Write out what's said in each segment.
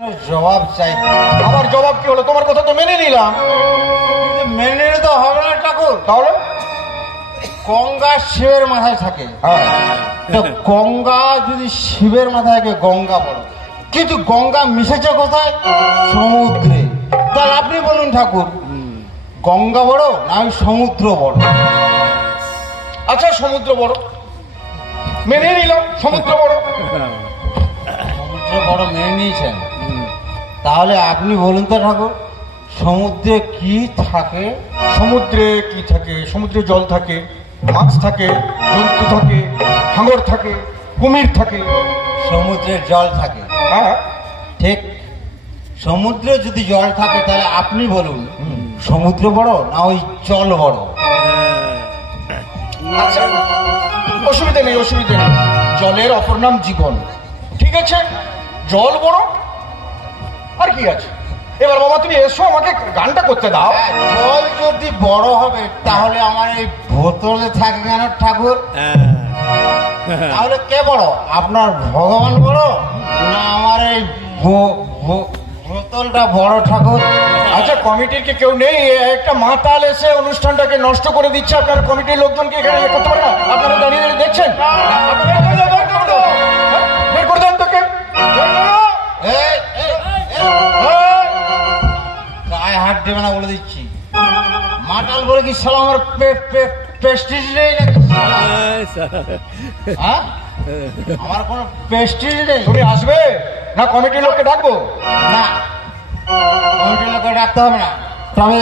জবাব চাই। আমার জবাব কি হলো? তোমার কথা তো মেনে নিলাম। কিন্তু মেনে নিলে তো হবে না ঠাকুর। তাহলে গঙ্গা শিবের মাথায় থাকে, হ্যাঁ, তো গঙ্গা যদি শিবের মাথায় থাকে গঙ্গা বড়, কিন্তু গঙ্গা মিশেছে কোথায়? সমুদ্রে। তাহলে আপনি বলুন ঠাকুর, গঙ্গা বড় না ওই সমুদ্র বড়? আচ্ছা সমুদ্র বড়, মেনে নিলাম সমুদ্র বড়। সমুদ্র বড় মেনে নিয়েছেন, তাহলে আপনি বলুন তো ঠাকুর, সমুদ্রে কি থাকে? সমুদ্রে কি থাকে? সমুদ্রে জল থাকে, মাছ থাকে, জন্তু থাকে, হাঙর থাকে, কুমির থাকে। সমুদ্রের জল থাকে, হ্যাঁ, ঠিক। সমুদ্রে যদি জল থাকে তাহলে আপনি বলুন, সমুদ্র বড় না ওই জল বড়? আচ্ছা অসুবিধা নেই, অসুবিধা নেই। জলের অপর নাম জীবন, ঠিক আছে? জল বড় আর কি আছে। এবার বাবা তুমি এসো, আমাকে গানটা করতে দাও। হ্যাঁ, জল যদি বড় হবে তাহলে আমার এই বোতলে থাকে কেন ঠাকুর? তাহলে কে বড়, আপনার ভগবান বড় না আমার এই বোতলটা বড় ঠাকুর? আচ্ছা কমিটির কি কেউ নেই? একটা মাতাল এসে অনুষ্ঠানটাকে নষ্ট করে দিচ্ছে। আপনার কমিটির লোকজনকে এখানে ইয়ে করতে পারে না? আপনারা দাঁড়িয়ে দাঁড়িয়ে দেখছেন। আপনারা বের করে দেন তোকে। এই, এই, এই, গায়ে হাত দেবে না বলে দিচ্ছি। মাতাল বলে কি শালা আমার প্রেস্টিজ নেই নাকি শালা? হ্যাঁ? আমার কোনো প্রেস্টিজ নেই? তুমি আসবে না কমিটির লোককে ডাকবো? না, কমিটির লোককে ডাকতে হবে না। তবে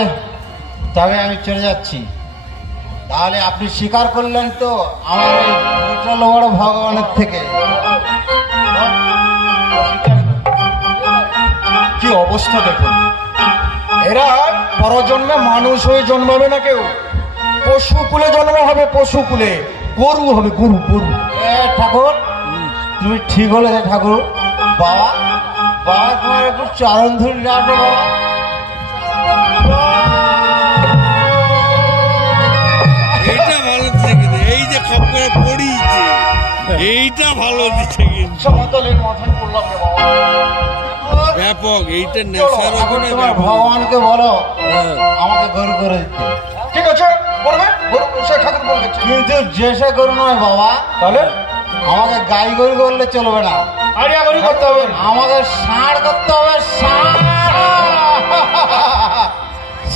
তবে আমি চলে যাচ্ছি। তাহলে আপনি স্বীকার করলেন তো আমার এই বোতল বড় ভগবানের থেকে? কি অবস্থা দেখুন। এরা পরজন্মে মানুষ হয়ে জন্মাবে না, কেউ পশু কুলে জন্ম হবে, পশু কুলে গরু হবে, গরু গরু। ঠাকুর তুমি ঠিক বলেছো ঠাকুর। বাবা, বাবা তোমার একটু চরণ ধরে রাখো বাবা। এইটা ভালো দিচ্ছে কিন্তু, এই যে খপ করে পড়িয়েছে এইটা ভালো দিচ্ছে কিন্তু, সমতলের মাথায় পড়লাম রে বাবা। ব্যাপক এইটা নেশার ঠাকুর ওখানে তোমার ব্যাপক। ভগবানকে বলো হ্যাঁ। আমাকে গরু করে দিতে। ঠিক আছে বলবে, গরু সে ঠাকুর বলবে। কিন্তু যে সে গরু নয় বাবা, তাহলে আমাকে গাই গরু করলে চলবে না, আরিয়া গরু করতে হবে। আমাকে ষাঁড় করতে হবে। ষাঁড়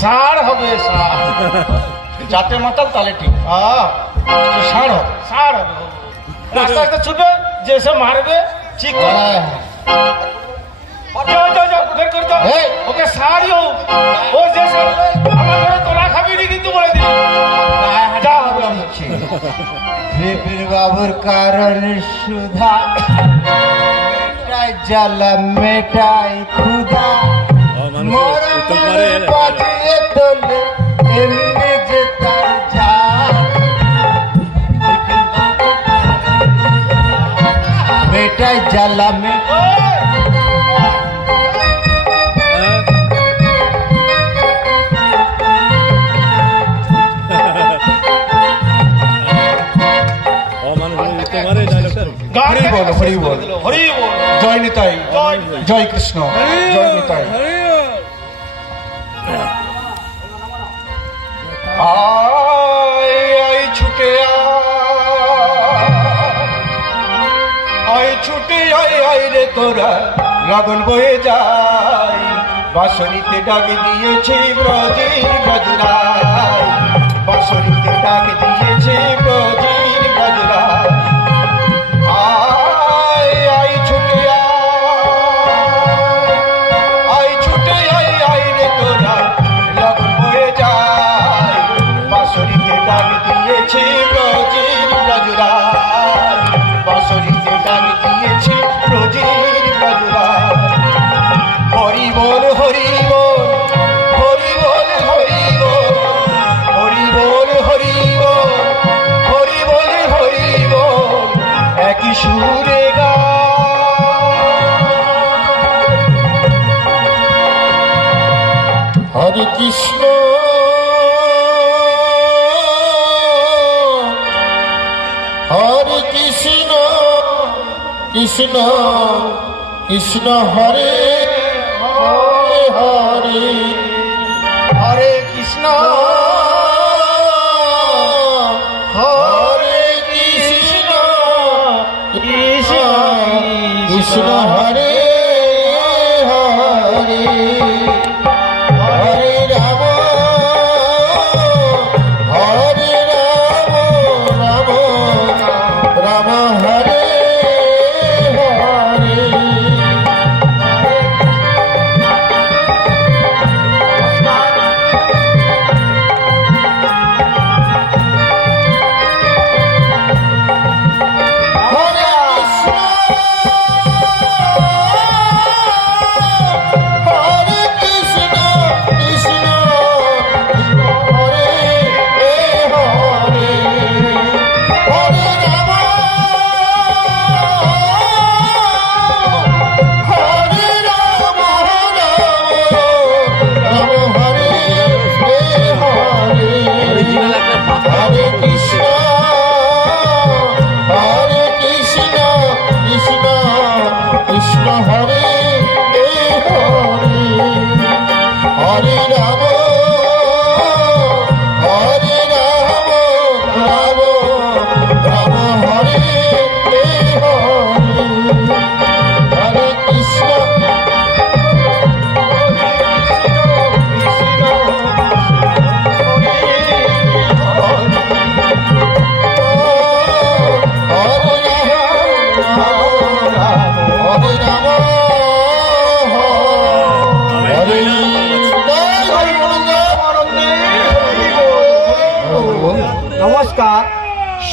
ষাঁড় হবে, ষাঁড়। যাতে মাতাল তাহলে ঠিক। সে ষাঁড় হবে, ষাঁড় হবে। রাস্তা রাস্তা ছুটবে, যে এসে মারবে ঠিক করে। যাও, যাও, যাও, বের করে দাও। এই। ওকে ষাঁড়ই হোক, ও যে ষাঁড়, আমার ঘরে তোলা খাবি নি কিন্তু বলে দিই। যা হবে আমি। বিপিন বাবুর কারণে সুধা মেটাই জ্বালা মেটাই ক্ষুধা, মানুষের মরা উত্তর মানুষ পারে। পাঠিয়ে তোলে এমনি যে তার জাত। মেটাই জ্বালা হ্যাঁ? অমানুষের উত্তর মারে ডায়লগটা। হরি বল, হরি বল, হরি বল। জয় নিতাই, জয় কৃষ্ণ, জয় নিতাই। আয় আয় ছুটে আয় ছুটে আয় রে তোরা, লগন বয়ে যায়। বাঁশরিতে ডাক দিয়েছে ব্রজের ব্রজরাই, বাঁশরিতে ডাক দিয়েছে ব্রজের ব্রজরাই। আয় আয় ছুটে আয় ছুটে আয় রে তোরা, লগন বয়ে যায়। বাঁশরিতে ডাক দিয়েছে ব্রজের ব্রজরাই, বাঁশরিতে ডাক দিয়েছে ব্রজের ব্রজরাই। হরি বল, হরি বল, হরি বল, হরি বল, হরি বল, হরি বল, হরি বল, হরি বল, একই সুরে গা। হরে কৃষ্ণ হরে কৃষ্ণ কৃষ্ণ কৃষ্ণ হরে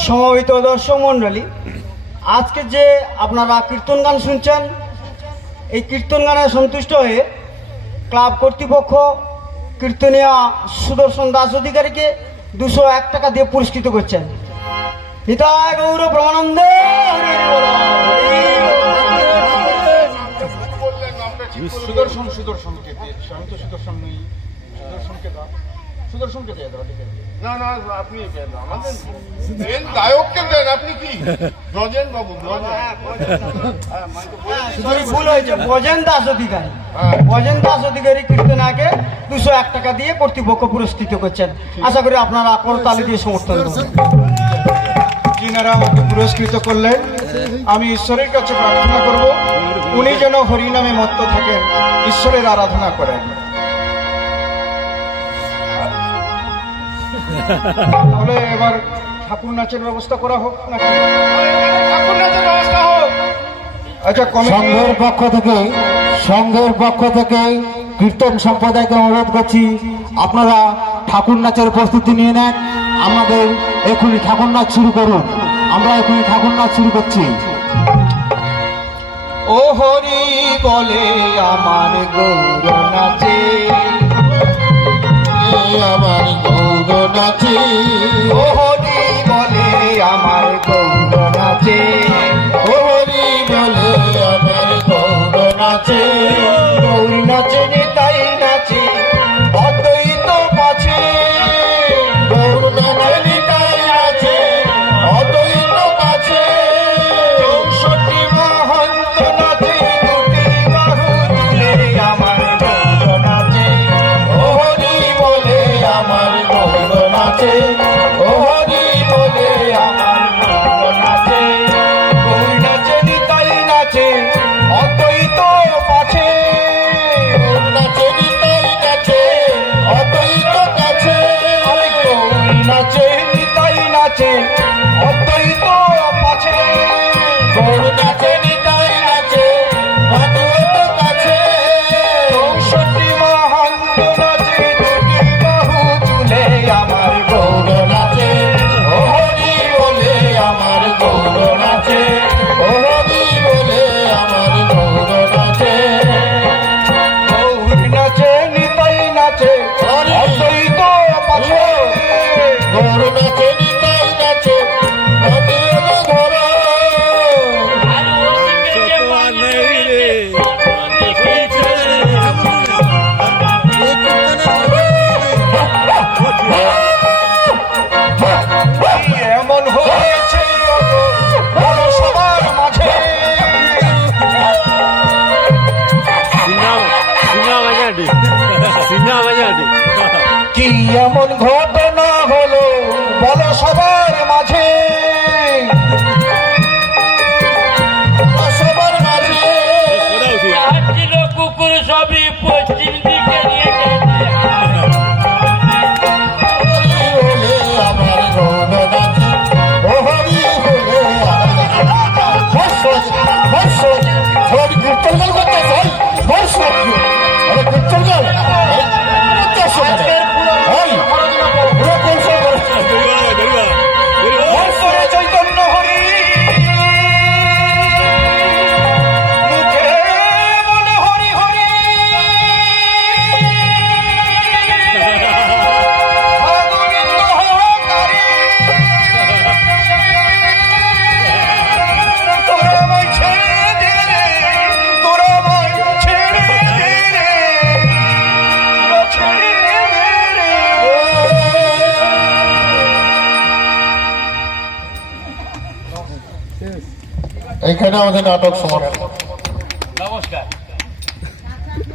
সমবেত দর্শক মণ্ডলী, আজকে যে আপনারা কীর্তন গান শুনছেন, এই কীর্তন গানে সন্তুষ্ট হয়ে ক্লাব কর্তৃপক্ষ কীর্তনিয়া সুদর্শন দাস অধিকারীকে 201 টাকা দিয়ে পুরস্কৃত করছেন। নিতাই গৌর প্রমানন্দে হরি বল। সুদর্শন সুদর্শনকে দিয়েছি, আমি তো সুদর্শন নই। সুদর্শনকে দাও, সুদর্শনকে দিয়ে দাও, ঠিক আছে। না না আপনি দেন, আমাদের দেন, গায়ককে দেন। আপনি কি ব্রজেন বাবু? শুধু ভুল হয়েছে, বজেন দাস অধিকারী। হ্যাঁ। বজেন দাস অধিকারী কীর্তনাকে 201 টাকা দিয়ে কর্তৃপক্ষ পুরস্কৃত করছেন। আশা করি আপনারা করতালি দিয়ে সমর্থন করবেন। যিনারা আমাকে পুরস্কৃত করলেন, আমি ঈশ্বরের কাছে প্রার্থনা করব উনি যেন হরিনামে মত্ত থাকেন, ঈশ্বরের আরাধনা করেন। তাহলে এবার ঠাকুর নাচের ব্যবস্থা করা হোক নাকি? ঠাকুর নাচের ব্যবস্থা হোক। আচ্ছা, সংঘের পক্ষ থেকে কীর্তন সম্প্রদায়কে অনুরোধ করছি, আপনারা ঠাকুর নাচের প্রস্তুতি নিয়ে নেন। আমাদের এখনই ঠাকুর নাচ শুরু করুন। আমরা এখনই ঠাকুর নাচ শুরু করছি। ও হরি বলে আমার গৌর নাচে, আমার গৌর নাচে, ও হরি বলে আমার গৌর নাচে, ও হরি বলে আমার গৌর নাচে, গৌরী নাচে তাই নাচে অদ্বৈত পাছে, গৌর নাচে নিতাই নাচে, অদ্বৈত কাছে, 64 মহন্ত নাচে দুটি বাহু তুলে আমার গৌর নাচে, ও হরি বলে আমার গৌর নাচে, ও হরি বলে আমার গৌর নাচে, গৌরী নাচে নিতাই নাচে অদ্বৈত পাছে, গৌর নাচে নিতাই নাচে, অদ্বৈত কাছে, গৌরী নাচে নিতাই নাচে অদ্বৈত পাছে, গৌর নাচে নিতাই নাচে, অদ্বৈত কাছে, 64 মহন্ত নাচে দুটি বাহু তুলে আমার গৌর গৌর নাচে, ও হরি বলে আমার গৌর নাচে, ও হরি বলে আমার গৌর নাচে, গৌরী নাচে নিতাই নাচে অদ্বৈত পাছে, গৌর নাচে নিতাই নাচে, অদ্বৈত ধরা, সতোয়া নেই রে। এমন হয়েছে বড় সবার মাঝে, কি এমন ঘটনা হলো বলো সবার মাঝে, সবার মাঝে, কুকুর সবই পশ্চিম দিকে নিয়ে গেছে। হরি বলে আমার গৌর নাচে, ও হরি বলে আমার বর্ষ হরি কীর্তন গান করতে চাই, বর্ষ আরে কীর্তন গান অন্তরে চৈতন্য হরি, মুখে বলে হরি হরি, গোবিন্দ হরি, তোরা আমায় ছেড়ে দে রে, তোরা আমায় ছেড়ে দে রে, তোরা ছেড়ে দে রে। এইখানে আমাদের নাটক সমাপ্ত। নমস্কার।